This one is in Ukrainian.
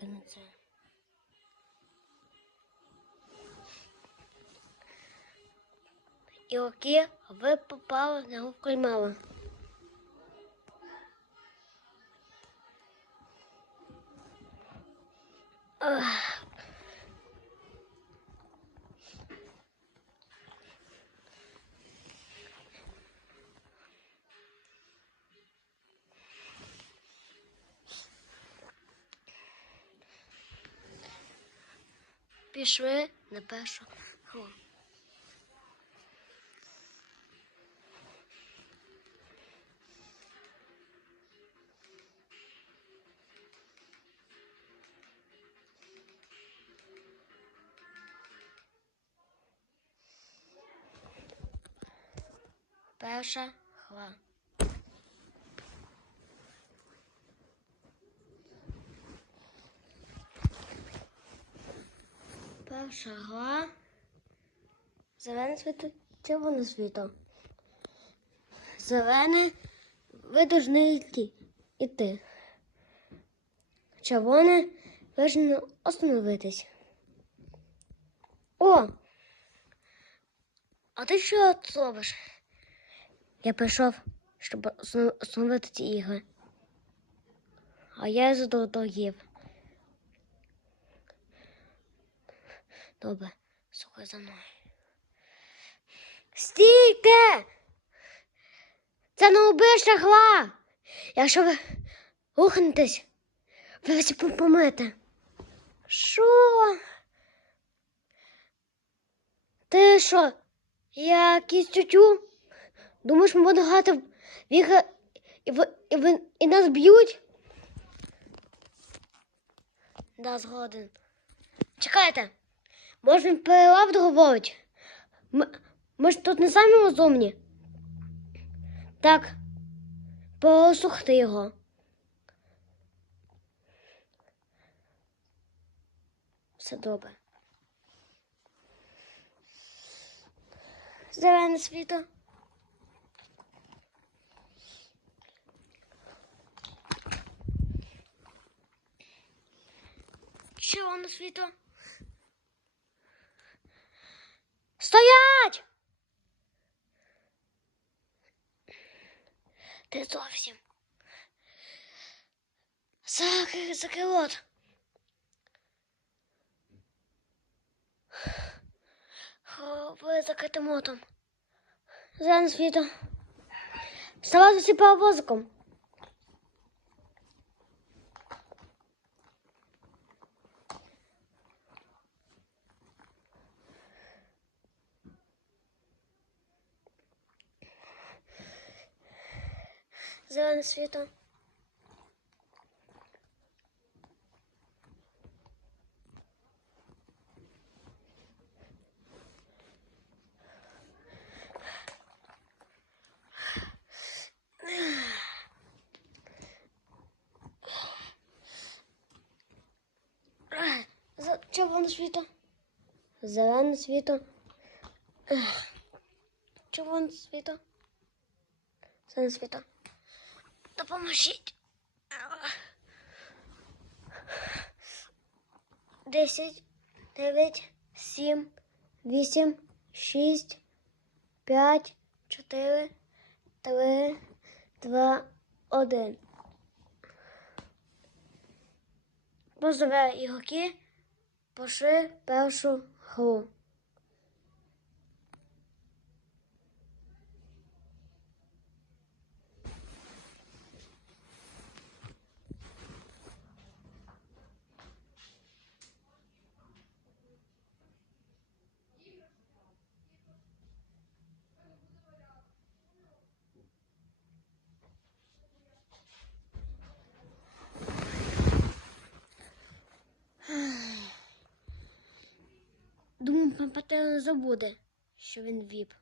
тільки на це. І окей, ви попали на губку мало. Ах. Пішли на першу гру. Перша гра. Перша гра. Зелене світло, червоне світло. Зелене, ви повинні йти. іти. Червоне, ви повинні остановитись. О! А ти що робиш? Я прийшов, щоб остановити ці ігри. А я задовів. Добре, слухай за мною. Стійте! Це не убивча гра! Якщо ви рухнетесь, ви всі помите. Що? Ти що? Я якийсь тютю? Думаєш, ми будемо грати в ігри і, ви, і, ви, і нас б'ють? Да, згоден. Чекайте. Може він переправду говорить? Ми, ми ж тут не самі розумні. Так, послухайте його. Все добре. Зелене світло. Червоне світло. Стоять! Ти зовсім. Рот. О, Ви закритим ротом. Зелене світло. Вставай за паровозиком. Зелене світло. Червоне світло. Зелене світло. Червоне світло. Зелене світло. Допоможіть. Десять, дев'ять, сім, вісім, шість, п'ять, чотири, три, два, один. Позове ігроки, пошли першу гру. Пан не забуде, що він віп.